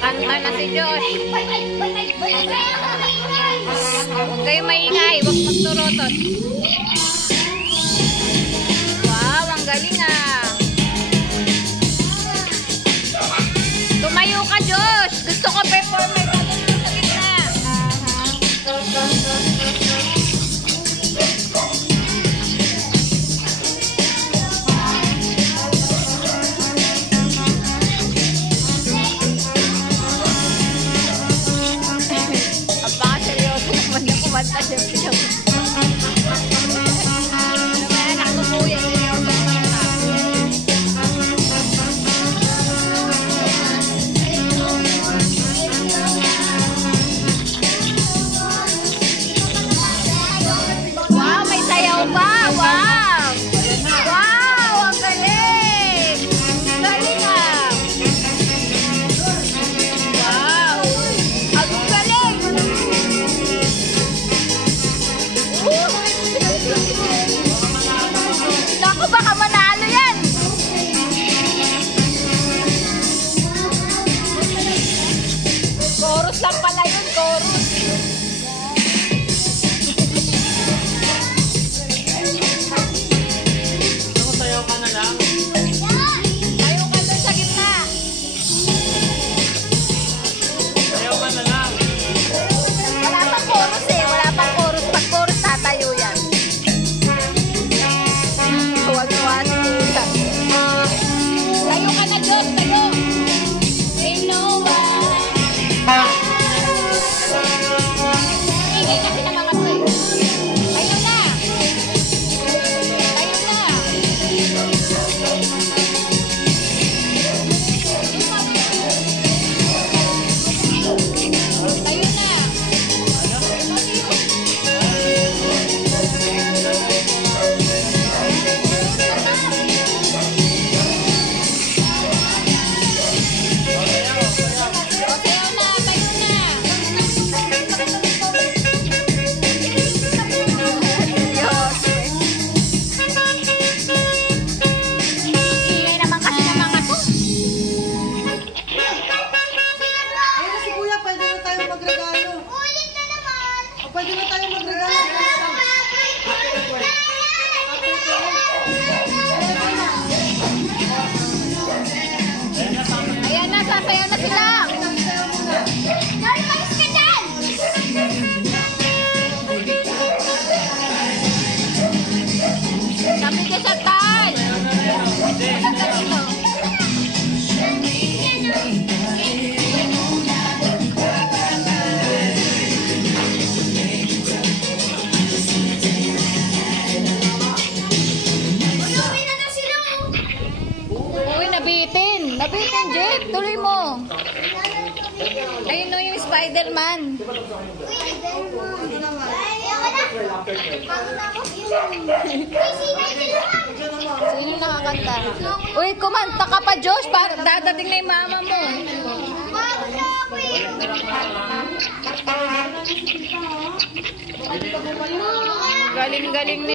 Kakanta na si Josh. Huwag kayo maingay. Huwag magturotot. Wow, ang galing ah. Tumayo ka, Josh. Gusto ko performer ka dun sa gitna. Apaka-seryoso naman na kumanta siya. Anak ko po yan. Naku, baka manalo yan. Chorus lang pala yun, chorus. Sayaw ka na lang. Tayo ka doon sa gitna. Sayaw ka na lang. Wala pang chorus eh. Wala pang chorus. Pag chorus, tatayo yan. Tuwag-tuwa si Kuya. Tayo ka na, Diyos. Tayo. They know why. Ingay kasi na mga to eh. Tayo na. Tayo na. Tayo na. Pwede na tayo magregalo. Ayan na, sasayaw na sila. Dari, malis ka dyan! Sabi ka sa tal. Maganda dito. Nabitin! Nabitin, Jake! Tuloy mo! Ayun no, yung Spider-Man. Sino nakakanta? Uy, kumanta ka pa, Josh! Dadating na yung mama mo. Galing-galing na.